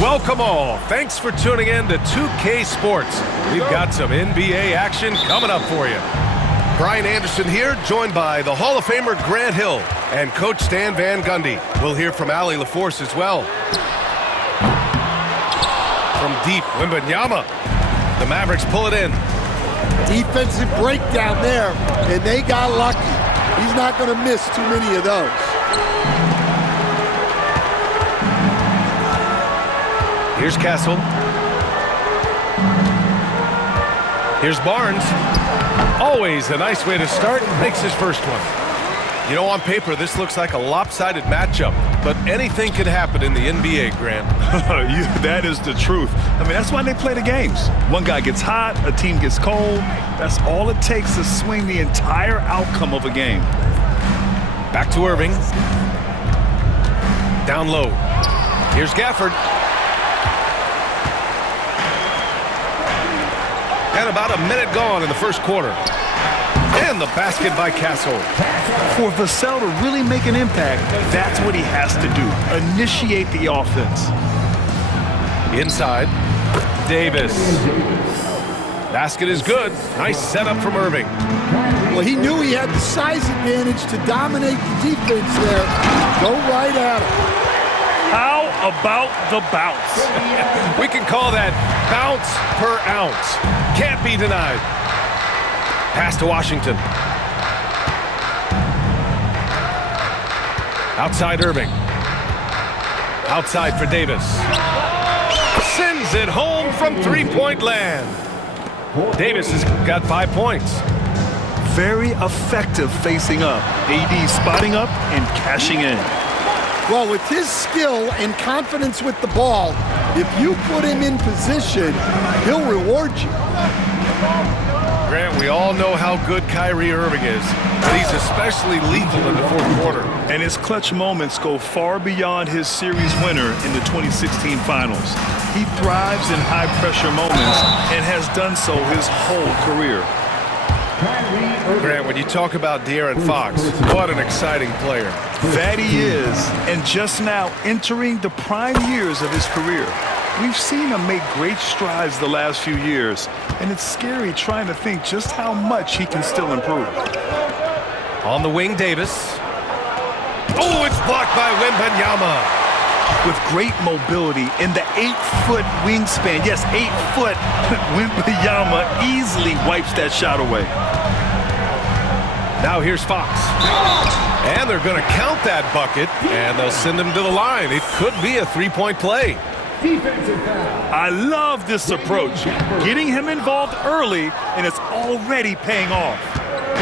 Welcome all. Thanks for tuning in to 2K Sports. We've got some NBA action coming up for you. Brian Anderson here, joined by the Hall of Famer Grant Hill and Coach Stan Van Gundy. We'll hear from Allie LaForce as well. From deep, Wembanyama. The Mavericks pull it in. Defensive breakdown there, and they got lucky. He's not going to miss too many of those. Here's Castle. Here's Barnes. Always a nice way to start. Makes his first one. You know, on paper, this looks like a lopsided matchup, but anything could happen in the NBA, Grant. That is the truth. I mean, that's why they play the games. One guy gets hot, a team gets cold. That's all it takes to swing the entire outcome of a game. Back to Irving. Down low. Here's Gafford. And about a minute gone in the first quarter. And the basket by Castle. For Vassell to really make an impact, that's what he has to do. Initiate the offense. Inside. Davis. Basket is good. Nice setup from Irving. Well, he knew he had the size advantage to dominate the defense there. Go right at him. How about the bounce? We can call that bounce per ounce. Can't be denied. Pass to Washington. Outside Irving. Outside for Davis. Sends it home from three-point land. Davis has got 5 points. Very effective facing up. AD spotting up and cashing in. Well, with his skill and confidence with the ball, if you put him in position, he'll reward you. Grant, we all know how good Kyrie Irving is, but he's especially lethal in the fourth quarter. And his clutch moments go far beyond his series winner in the 2016 finals. He thrives in high-pressure moments and has done so his whole career. Grant, when you talk about De'Aaron Fox, what an exciting player. That he is, and just now entering the prime years of his career. We've seen him make great strides the last few years, and it's scary trying to think just how much he can still improve. On the wing, Davis. Oh, it's blocked by Wembanyama. With great mobility in the 8-foot wingspan, yes, 8 foot, Wembanyama easily wipes that shot away. Now here's Fox. And they're going to count that bucket, and they'll send him to the line. It could be a three-point play. I love this approach. Getting him involved early, and it's already paying off.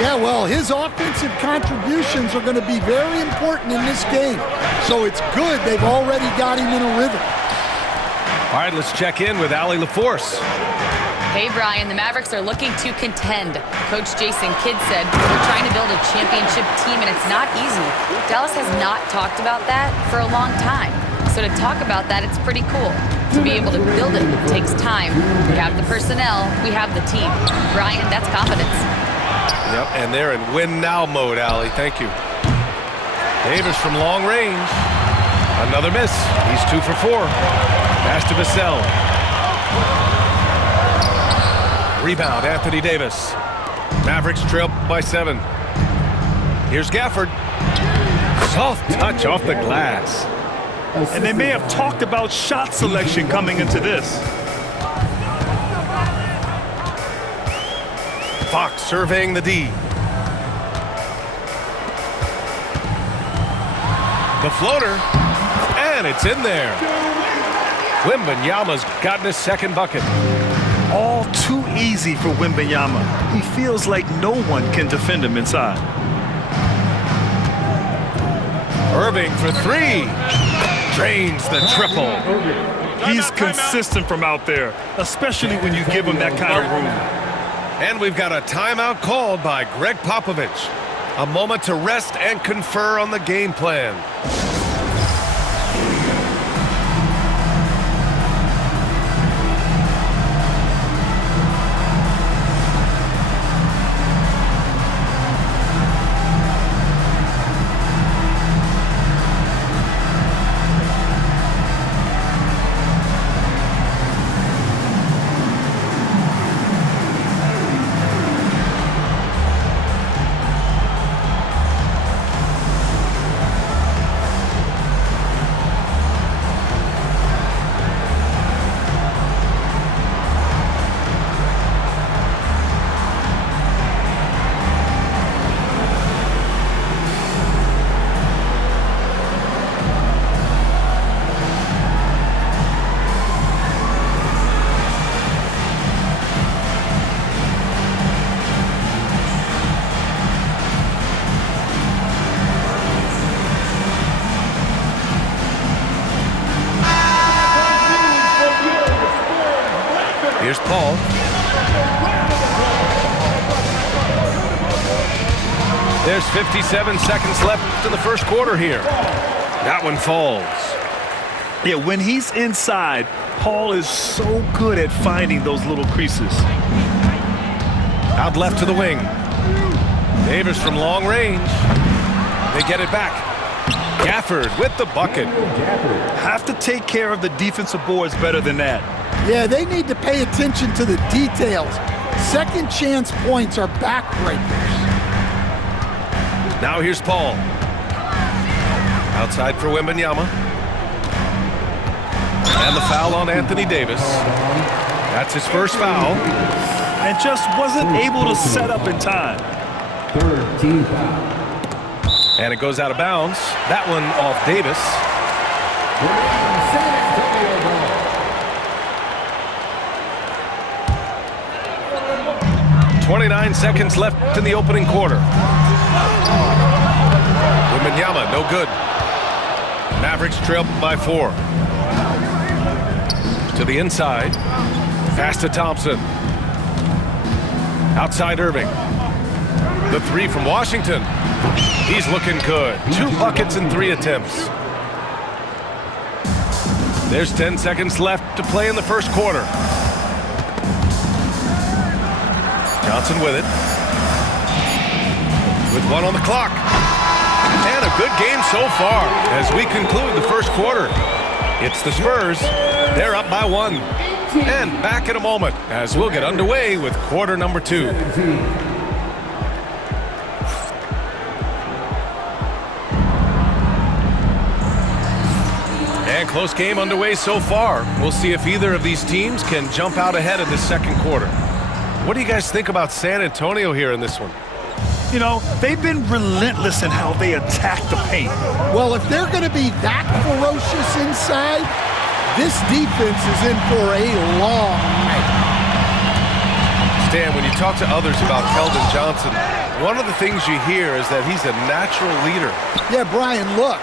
Yeah, well, his offensive contributions are going to be very important in this game. So it's good they've already got him in a rhythm. All right, let's check in with Allie LaForce. Hey, Brian, the Mavericks are looking to contend. Coach Jason Kidd said, we're trying to build a championship team, and it's not easy. Dallas has not talked about that for a long time. So to talk about that, it's pretty cool. To be able to build it takes time. We have the personnel, we have the team. Brian, that's confidence. Yep, and they're in win-now mode, Allie. Thank you. Davis from long range. Another miss. He's 2 for 4. Pass to Vassell. Rebound, Anthony Davis. Mavericks trail by 7. Here's Gafford. Soft touch off the glass. And they may have talked about shot selection coming into this. Fox surveying the D. The floater. And it's in there. Wembanyama's gotten his second bucket. All too easy for Wembanyama. He feels like no one can defend him inside. Irving for 3. Drains the triple. He's consistent from out there, especially when you give him that kind of room. And we've got a timeout called by Greg Popovich. A moment to rest and confer on the game plan. Here's Paul. There's 57 seconds left in the first quarter here. That one falls. Yeah, when he's inside, Paul is so good at finding those little creases. Out left to the wing. Davis from long range. They get it back. Gafford with the bucket. Have to take care of the defensive boards better than that. Yeah, they need to pay attention to the details. Second chance points are backbreakers. Now here's Paul. Outside for Wembanyama. And the foul on Anthony Davis. That's his first foul. And just wasn't able to set up in time. Third team foul. And it goes out of bounds. That one off Davis. 29 seconds left in the opening quarter. Wembanyama, no good. Mavericks trail by 4. To the inside. Pass to Thompson. Outside Irving. The 3 from Washington. He's looking good. 2 buckets in 3 attempts. There's 10 seconds left to play in the first quarter. Johnson with it. With 1 on the clock. And a good game so far as we conclude the first quarter. It's the Spurs. They're up by 1. And back in a moment as we'll get underway with quarter number 2. And close game underway so far. We'll see if either of these teams can jump out ahead in the second quarter. What do you guys think about San Antonio here in this one? You know, they've been relentless in how they attack the paint. Well, if they're going to be that ferocious inside, this defense is in for a long night. Stan, when you talk to others about Keldon Johnson, one of the things you hear is that he's a natural leader. Yeah, Brian, look,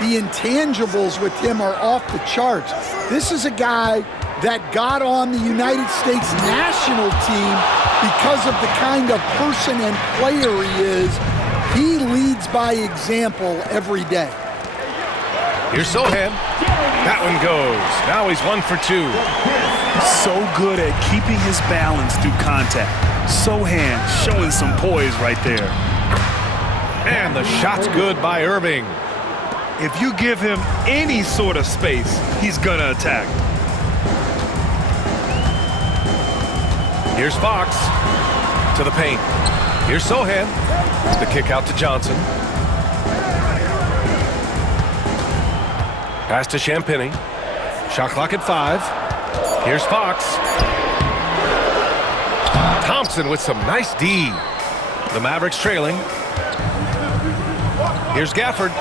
the intangibles with him are off the charts. This is a guy that got on the United States national team because of the kind of person and player he is. He leads by example every day. Here's Sohan. That one goes. Now he's 1 for 2. So good at keeping his balance through contact. Sohan showing some poise right there. And the shot's good by Irving. If you give him any sort of space, he's gonna attack. Here's Fox to the paint. Here's Sohan. The kick out to Johnson. Pass to Champagny. Shot clock at 5. Here's Fox. Thompson with some nice D. The Mavericks trailing. Here's Gafford.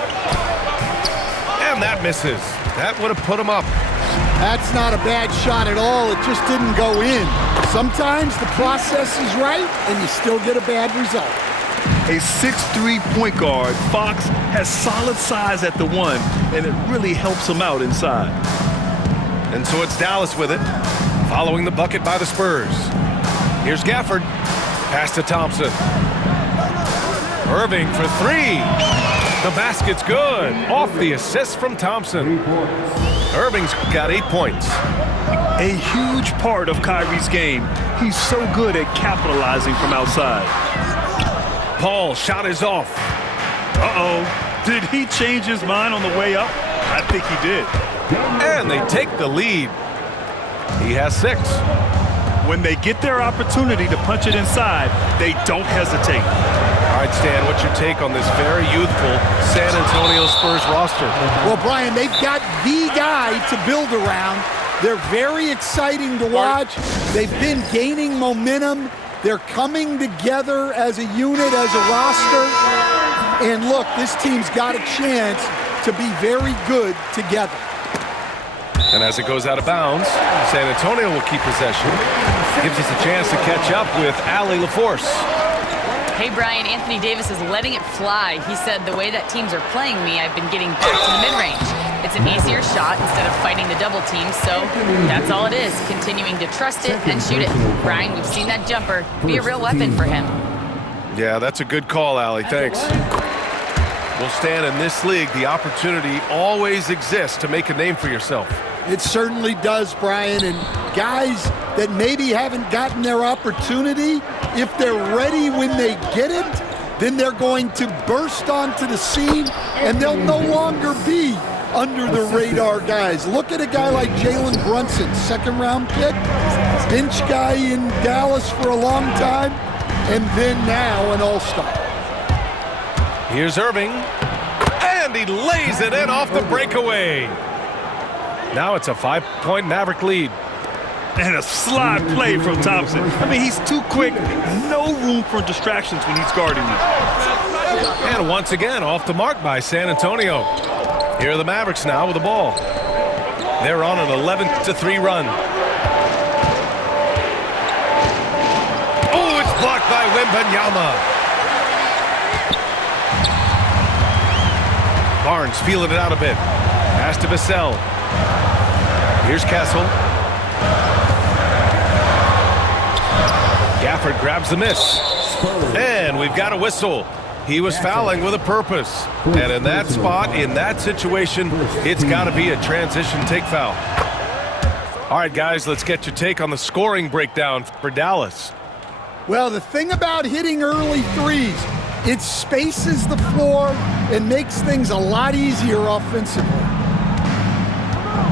And that misses. That would have put him up. That's not a bad shot at all. It just didn't go in. Sometimes the process is right, and you still get a bad result. A 6'3" point guard, Fox has solid size at the 1, and it really helps him out inside. And so it's Dallas with it, following the bucket by the Spurs. Here's Gafford. Pass to Thompson. Irving for 3. The basket's good. Off the assist from Thompson. Irving's got 8 points. A huge part of Kyrie's game. He's so good at capitalizing from outside. Paul, shot is off. Uh-oh. Did he change his mind on the way up? I think he did. And they take the lead. He has 6. When they get their opportunity to punch it inside, they don't hesitate. All right, Stan, what's your take on this very youthful San Antonio Spurs roster? Well, Brian, they've got the guy to build around. They're very exciting to watch. They've been gaining momentum. They're coming together as a unit, as a roster. And look, this team's got a chance to be very good together. And as it goes out of bounds, San Antonio will keep possession. Gives us a chance to catch up with Allie LaForce. Hey, Brian, Anthony Davis is letting it fly. He said, the way that teams are playing me, I've been getting back to the mid-range. It's It's an easier shot instead of fighting the double team, so that's all it is, continuing to trust it and shoot it. Brian, we've seen that jumper be a real weapon for him. Yeah, that's a good call, Allie. Thanks. Well, Stan, in this league, the opportunity always exists to make a name for yourself. It certainly does, Brian, and guys that maybe haven't gotten their opportunity, if they're ready when they get it, then they're going to burst onto the scene, and they'll no longer be under the radar guys. Look at a guy like Jalen Brunson, second-round pick, bench guy in Dallas for a long time, and then now an all-star. Here's Irving, and he lays it in off the breakaway. Now it's a 5-point Maverick lead. And a slide play from Thompson. I mean, he's too quick. No room for distractions when he's guarding him. And once again, off the mark by San Antonio. Here are the Mavericks now with the ball. They're on an 11-3 run. Oh, it's blocked by Wembanyama. Barnes feeling it out a bit. Pass to Vassell. Here's Kessel. Gafford grabs the miss. And we've got a whistle. He was fouling with a purpose. And in that spot, in that situation, it's got to be a transition take foul. All right, guys, let's get your take on the scoring breakdown for Dallas. Well, the thing about hitting early threes, it spaces the floor and makes things a lot easier offensively.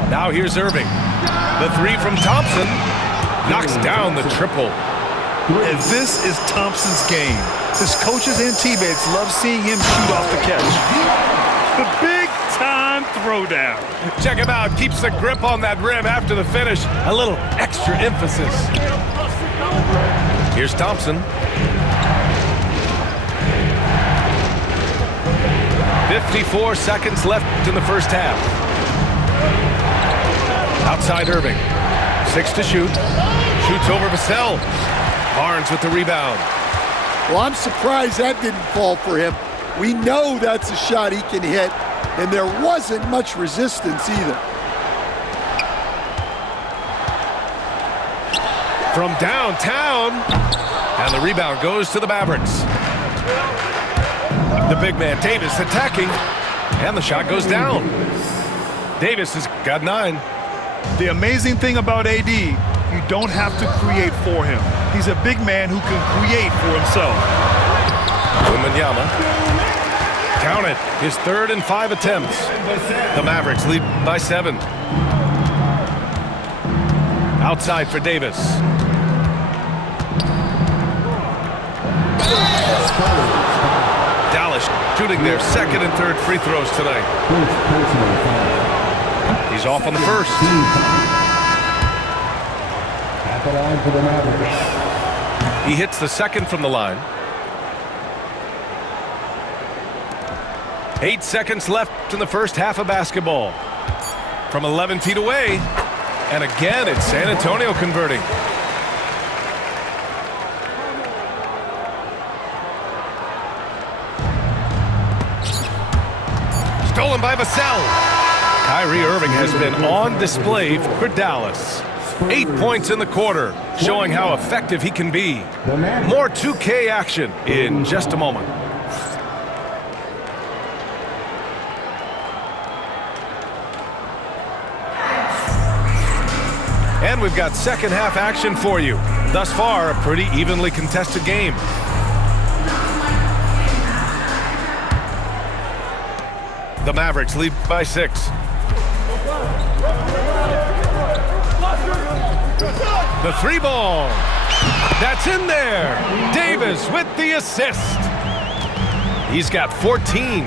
Now here's Irving. The three from Thompson knocks down the triple. And this is Thompson's game. His coaches and teammates love seeing him shoot off the catch. The big-time throwdown. Check him out. Keeps the grip on that rim after the finish. A little extra emphasis. Here's Thompson. 54 seconds left in the first half. Outside Irving. 6 to shoot. Shoots over Vassell. Barnes with the rebound. Well, I'm surprised that didn't fall for him. We know that's a shot he can hit, and there wasn't much resistance either. From downtown. And the rebound goes to the Mavericks. The big man, Davis, attacking. And the shot goes down. Davis has got 9. The amazing thing about AD, you don't have to create for him. He's a big man who can create for himself. Wembanyama. Count it. His 3rd and 5 attempts. The Mavericks lead by 7. Outside for Davis. Dallas shooting their 2nd and 3rd free throws tonight. He's off on the first. At the line for the Mavericks. He hits the 2nd from the line. 8 seconds left in the first half of basketball. From 11 feet away. And again, it's San Antonio converting. Stolen by Vassell. Kyrie Irving has been on display for Dallas. 8 points in the quarter, showing how effective he can be. More 2K action in just a moment. And we've got second half action for you. Thus far, a pretty evenly contested game. The Mavericks lead by 6. The 3 ball. That's in there. Davis with the assist. He's got 14.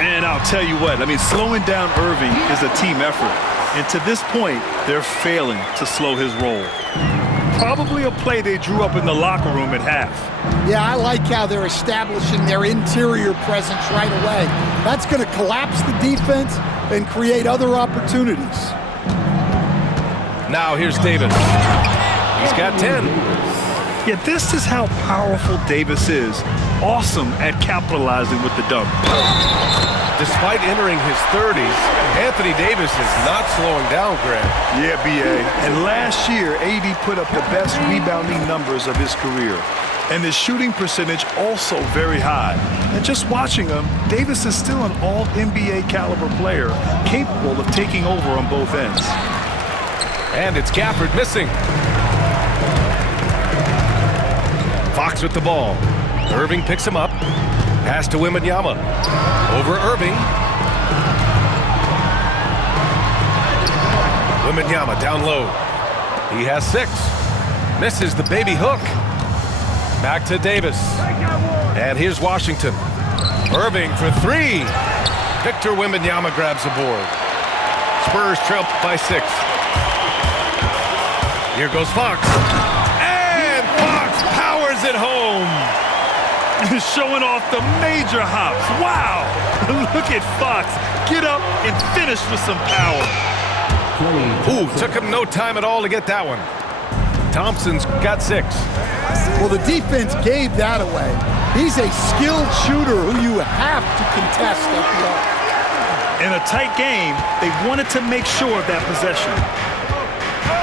And I'll tell you what, I mean, slowing down Irving is a team effort. And to this point, they're failing to slow his roll. Probably a play they drew up in the locker room at half. Yeah, I like how they're establishing their interior presence right away. That's going to collapse the defense and create other opportunities. Now here's Davis. He's got 10. Yeah, this is how powerful Davis is. Awesome at capitalizing with the dunk. Despite entering his 30s, Anthony Davis is not slowing down, Grant. Yeah, B.A. And last year, AD put up the best rebounding numbers of his career. And his shooting percentage also very high. And just watching him, Davis is still an all-NBA caliber player, capable of taking over on both ends. And it's Gafford missing. Fox with the ball. Irving picks him up. Pass to Wembanyama. Over Irving. Wembanyama down low. He has 6. Misses the baby hook. Back to Davis. And here's Washington. Irving for 3. Victor Wembanyama grabs the board. Spurs trail by 6. Here goes Fox. And Fox powers it home. Showing off the major hops. Wow! Look at Fox. Get up and finish with some power. Ooh, took him no time at all to get that one. Thompson's got 6. Well, the defense gave that away. He's a skilled shooter who you have to contest at the arc. In a tight game, they wanted to make sure of that possession.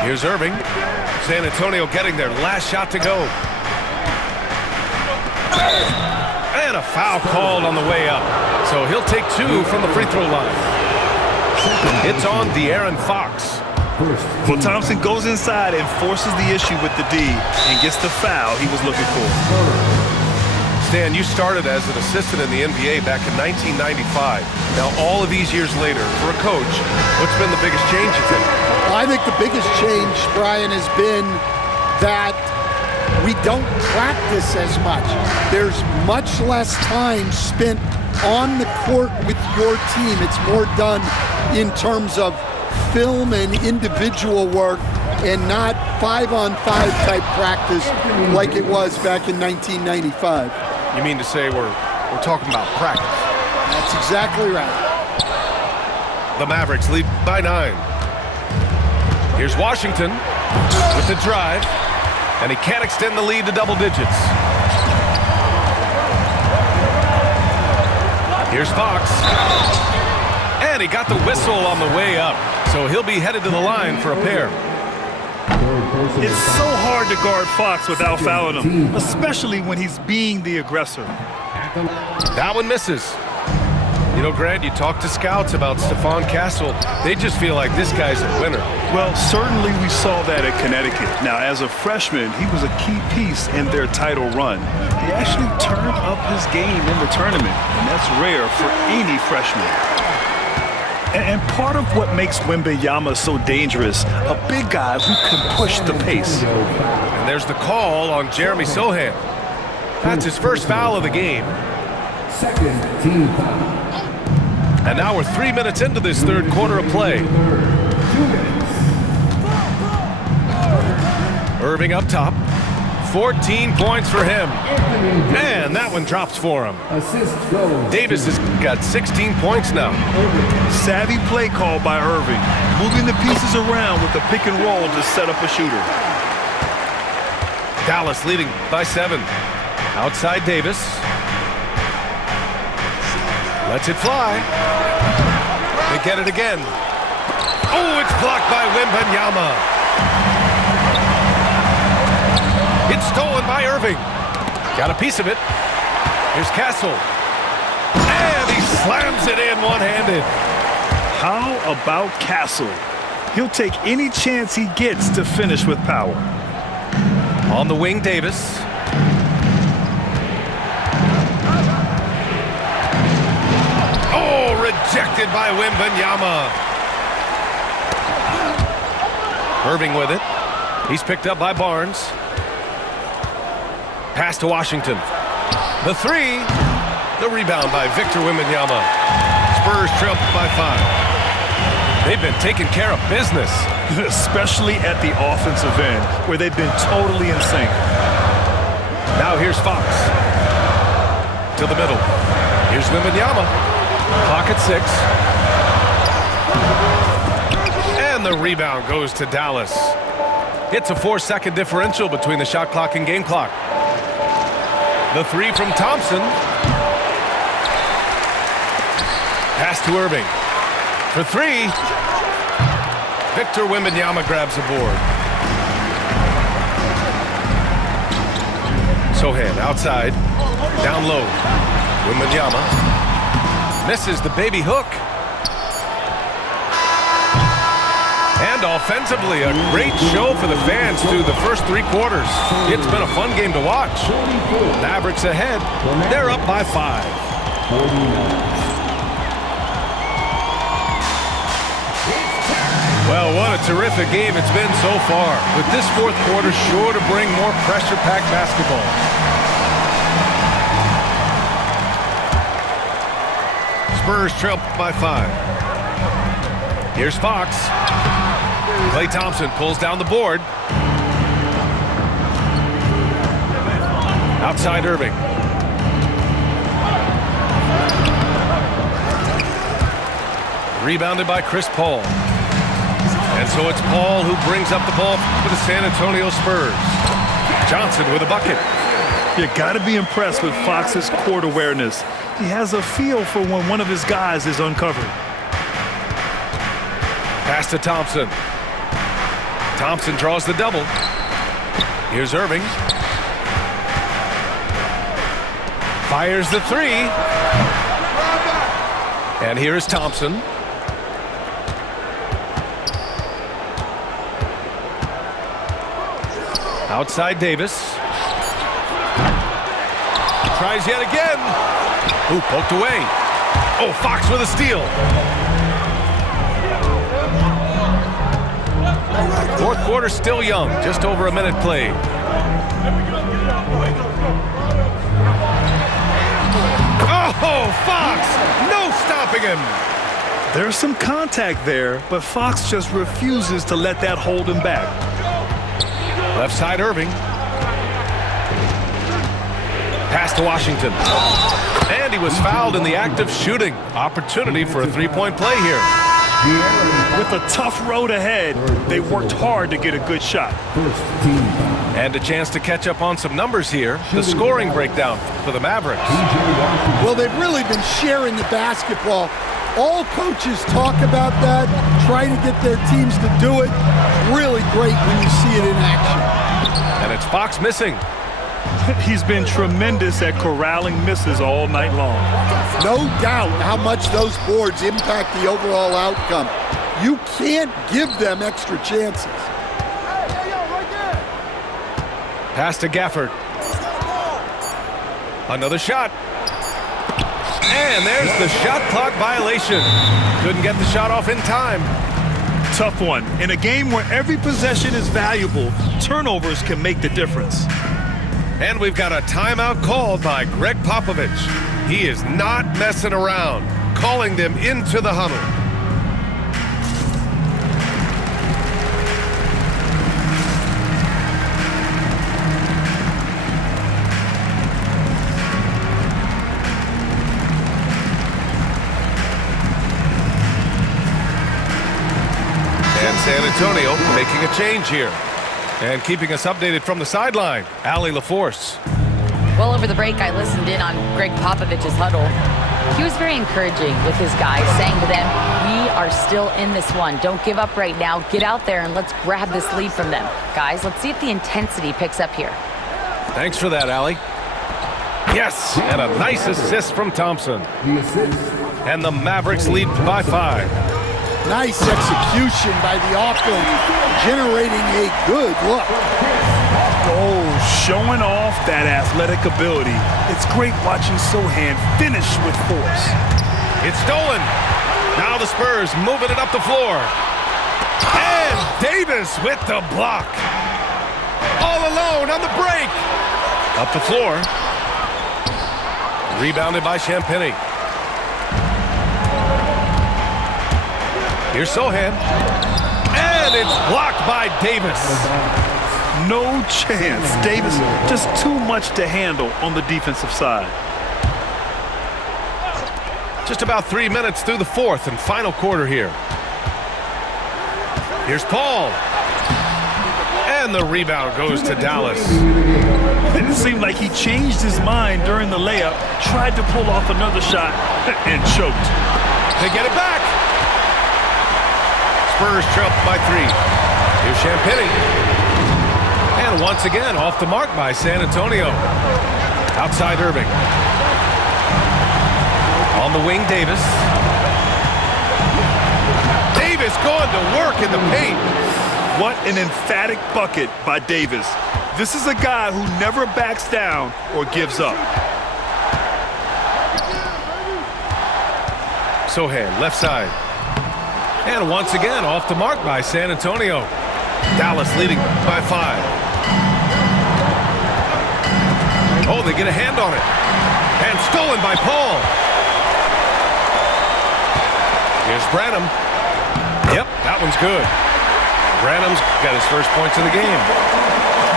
Here's Irving. San Antonio getting their last shot to go. And a foul called on the way up. So he'll take 2 from the free throw line. It's on De'Aaron Fox. Well, Thompson goes inside and forces the issue with the D and gets the foul he was looking for. Stan, you started as an assistant in the NBA back in 1995. Now, all of these years later, for a coach, what's been the biggest change, you think? Well, I think the biggest change, Brian, has been that we don't practice as much. There's much less time spent on the court with your team. It's more done in terms of film and individual work and not 5-on-5 type practice like it was back in 1995. You mean to say we're talking about practice? That's exactly right. The Mavericks lead by 9. Here's Washington with the drive, and he can't extend the lead to double digits. Here's Fox. And he got the whistle on the way up, so he'll be headed to the line for a pair. It's so hard to guard Fox without fouling him, especially when he's being the aggressor. That one misses. You know, Grant, you talk to scouts about Stephon Castle. They just feel like this guy's a winner. Well, certainly we saw that at Connecticut. Now, as a freshman, he was a key piece in their title run. He actually turned up his game in the tournament, and that's rare for any freshman. And part of what makes Wembanyama so dangerous, a big guy who can push the pace. And there's the call on Jeremy Sohan. That's his first foul of the game. Second team foul. And now we're 3 minutes into this third quarter of play. 2 minutes. Irving up top. 14 points for him. And that one drops for him. Assist goes. Davis has got 16 points now. Savvy play call by Irving, moving the pieces around with the pick and roll to set up a shooter. Dallas leading by 7. Outside Davis. Lets it fly. They get it again. Oh, it's blocked by Wembanyama. It's stolen by Irving. Got a piece of it. Here's Castle. And he slams it in one-handed. How about Castle? He'll take any chance he gets to finish with power. On the wing, Davis. Oh, rejected by Wembanyama. Irving with it. He's picked up by Barnes. Pass to Washington. The 3. The rebound by Victor Wembanyama. Spurs trail by 5. They've been taking care of business. Especially at the offensive end, where they've been totally in sync. Now here's Fox. To the middle. Here's Wembanyama. Clock at 6. And the rebound goes to Dallas. It's a 4-second differential between the shot clock and game clock. The 3 from Thompson. Pass to Irving. For three. Victor Wembanyama grabs the board. Sohan outside. Down low. Wembanyama. Misses the baby hook. And offensively, a great show for the fans through the first 3 quarters. It's been a fun game to watch. Mavericks ahead. They're up by 5. Well, what a terrific game it's been so far. With this 4th quarter sure to bring more pressure-packed basketball. Spurs trail by 5. Here's Fox. Klay Thompson pulls down the board. Outside Irving. Rebounded by Chris Paul. And so it's Paul who brings up the ball for the San Antonio Spurs. Johnson with a bucket. You got to be impressed with Fox's court awareness. He has a feel for when one of his guys is uncovered. Pass to Thompson. Thompson draws the double. Here's Irving. Fires the 3. And here is Thompson. Outside Davis. Tries yet again. Ooh, poked away. Oh, Fox with a steal. 4th quarter still young. Just over a minute played. Oh, Fox! No stopping him. There's some contact there, but Fox just refuses to let that hold him back. Left side Irving. Pass to Washington. And he was fouled in the act of shooting. Opportunity for a 3-point play here. With a tough road ahead, they worked hard to get a good shot. And a chance to catch up on some numbers here. The scoring breakdown for the Mavericks. Well, they've really been sharing the basketball. All coaches talk about that, try to get their teams to do it. Really great when you see it in action. And it's Fox missing. He's been tremendous at corralling misses all night long. No doubt how much those boards impact the overall outcome. You can't give them extra chances. Pass to Gafford. Another shot. And there's the shot clock violation. Couldn't get the shot off in time. Tough one. In a game where every possession is valuable, turnovers can make the difference. And we've got a timeout called by Greg Popovich. He is not messing around, calling them into the huddle. And San Antonio making a change here. And keeping us updated from the sideline, Allie LaForce. Well, over the break, I listened in on Greg Popovich's huddle. He was very encouraging with his guys, saying to them, we are still in this one. Don't give up right now. Get out there and let's grab this lead from them. Guys, let's see if the intensity picks up here. Thanks for that, Allie. Yes, and a nice assist from Thompson. And the Mavericks lead by 5. Nice execution by the offense, generating a good look. Oh, showing off that athletic ability. It's great watching Sohan finish with force. It's stolen. Now the Spurs moving it up the floor. And Davis with the block. All alone on the break. Up the floor. Rebounded by Champagny. Here's Sohan. And it's blocked by Davis. No chance. Davis just too much to handle on the defensive side. Just about 3 minutes through the 4th and final quarter here. Here's Paul. And the rebound goes to Dallas. It seemed like he changed his mind during the layup, tried to pull off another shot, and choked. They get it back. Spurs trail by 3. Here's Champagny. And once again, off the mark by San Antonio. Outside Irving. On the wing, Davis. Davis going to work in the paint. What an emphatic bucket by Davis. This is a guy who never backs down or gives up. Sohan, left side. And once again, off the mark by San Antonio. Dallas leading by 5. Oh, they get a hand on it. And stolen by Paul. Here's Branham. Yep, that one's good. Branham's got his first points of the game.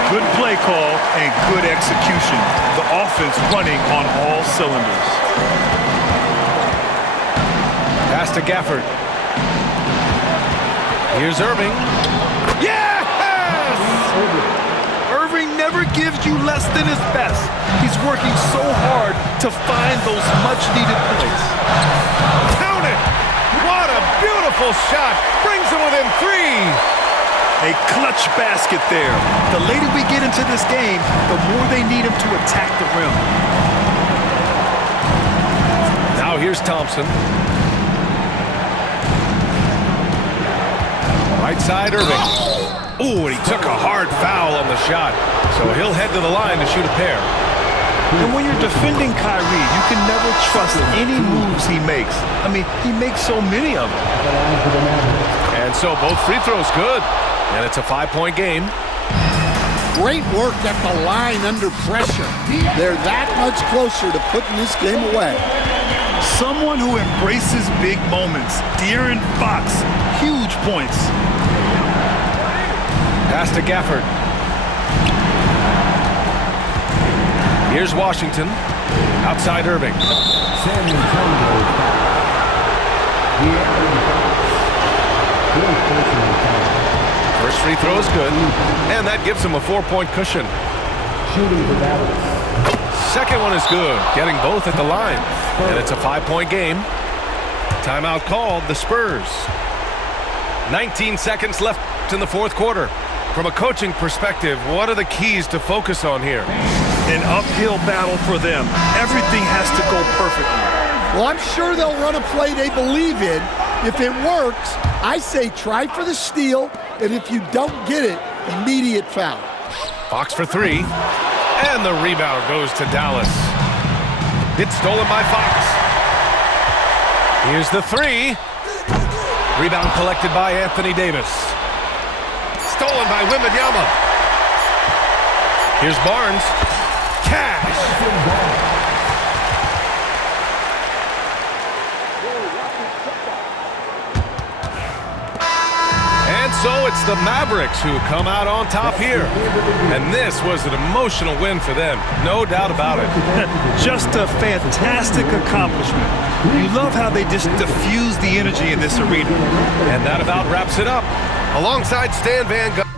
Good play call and good execution. The offense running on all cylinders. Pass to Gafford. Here's Irving. Yes! Irving never gives you less than his best. He's working so hard to find those much-needed points. Count it! What a beautiful shot! Brings him within 3. A clutch basket there. The later we get into this game, the more they need him to attack the rim. Now here's Thompson. Right side, Irving. Ooh, and he took a hard foul on the shot. So he'll head to the line to shoot a pair. And when you're defending Kyrie, you can never trust any moves he makes. I mean, he makes so many of them. And so both free throws good. And it's a 5-point game. Great work at the line under pressure. They're that much closer to putting this game away. Someone who embraces big moments. De'Aaron Fox, huge points. Pass to Gafford. Here's Washington. Outside Irving. San Antonio. First free throw is good. And that gives him a 4-point cushion. Shooting for Mavericks. Second one is good. Getting both at the line. And it's a 5-point game. Timeout called, the Spurs. 19 seconds left in the fourth quarter. From a coaching perspective, what are the keys to focus on here? An uphill battle for them. Everything has to go perfectly. Well, I'm sure they'll run a play they believe in. If it works, I say try for the steal, and if you don't get it, immediate foul. Fox for 3. And the rebound goes to Dallas. It's stolen by Fox. Here's the 3. Rebound collected by Anthony Davis. Stolen by Wembanyama. Here's Barnes. Cash. And so it's the Mavericks who come out on top here. And this was an emotional win for them, no doubt about it. Just a fantastic accomplishment. You love how they just diffuse the energy in this arena. And that about wraps it up. Alongside Stan Van Gundy.